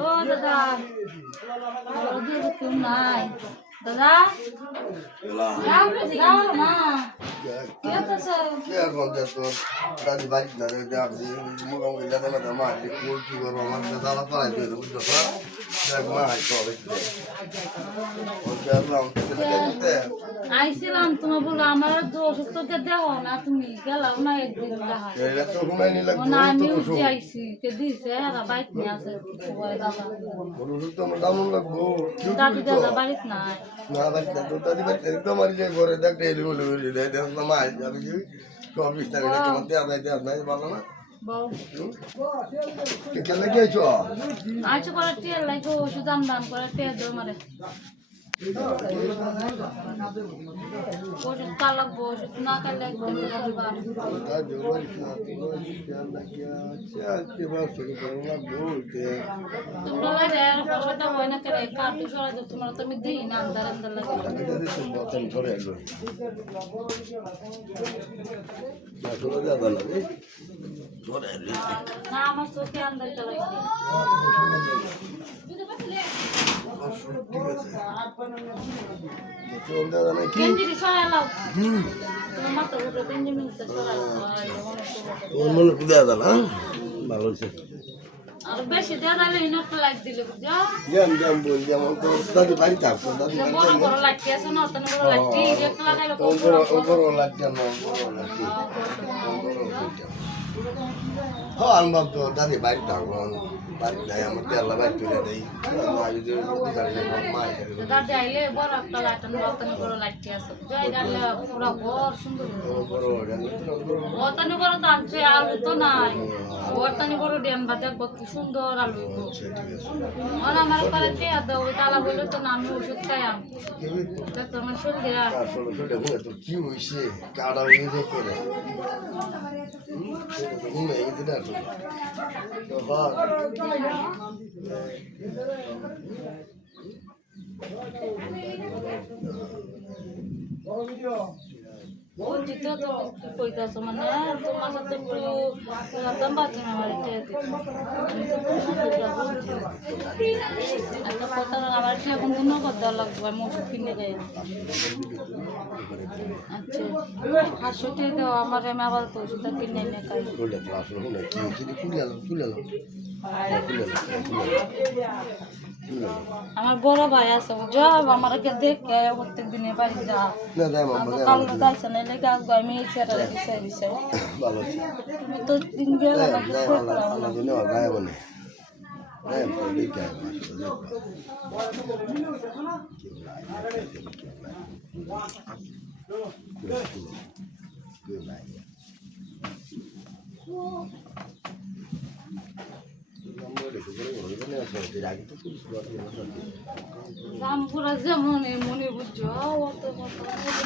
ও দাদা কেউ নাই দাদা যাও না কি হচ্ছে দাদি বাড়ি না মোটামুটি দাদা দাদা মা কি করবো আমার দাদা পাড়াই দিয়ে বুঝলো মা আইছিলাম তোমার বলো আমার অসুস্থকে দেহ না তুমি গেলাম না একদিন না আমি উঠে আইছি কে দিছে এরা বাইক নিয়ে আছে দাদি দাদা বাড়িত নাই না বাড়ি না দাদি বাড়িতে তোমার যে ঘরে দেখতে এলি বলে মা আমি কি সব বিস্তার দেওয়া নাই ভালো না কেন গেছো আইছো করে টিয়ার লাগে ওষুধ দাম করে টিয়ার দেও মারে ওষুধ কা লাগবো ওষুধ না খাইলে তোমরা লাগে পয়সাটা হয় না করে কাটু সরাই দাও তোমরা তো আমি দিই না আন্দার আন্দার লাগে না আমার চোখে আন্দার চালাইছে আর বেশি দেওয়া দিলে ইনফ লাইট দিলে বুঝছো যেমন তো দাদি বাড়ি থাকতো দাদি বড় বড় লাইট আছে না তখন বড় লাইট একটা লাগাইলো বড় লাইট জানো হ্যাঁ আমি ভাবতো দাদি বাড়ি থাকবো বাড়ি নাই আমার তেলা বাড়ি তুলে দেয় দাদি আইলে বড় একটা লাইট তখন বড় লাইট আছে যাই দাঁড়িয়ে পুরো ঘর সুন্দর অতনি বড় তো আনছে আলু তো নাই অতনি বড় ড্যাম বা দেখবো কি সুন্দর আলু আর আমার কাছে টিয়া দাও তালা বললো তো না আমি ওষুধ খাই তোমার শরীরে কি হয়েছে কাটা হয়েছে করে ঘুমে গেছে না বুঝছি তো কি কইতাছো মানে তোমার সাথে একটু রাতাম পাচ্ছি না আমার একটা কথা আমার এখন তো নগদ দেওয়া লাগবে আমি ওষুধ কিনে যাই আচ্ছা 500 টাকা দেওয়া আমার আমি আবার তো ওষুধটা কিনে এনে খাই আমার বড় ভাই আছে বুঝো আমাকে দেখে প্রত্যেক দিনে বাড়ি যা কাল যাইছে না লেগে আসবো আমি এই ছেড়ে বিষয় বিষয় তুমি তো দিন গেলে রামপুরা যেমন মনে বুঝছো অত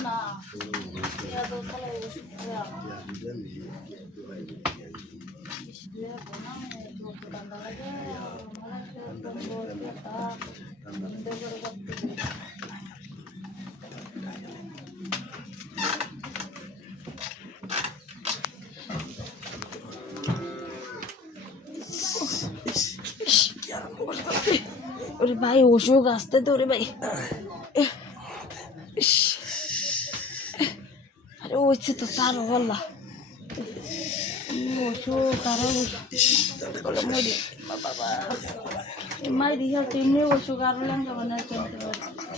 না ওরে ভাই অসুখ আসতে তো রে ভাই আরে ওইছে তো তার বললা অসুখ আরো বাবা মাই দিয়া তেমনি অসুখ আরো লেঙ্গা বানায় চলতে পারছি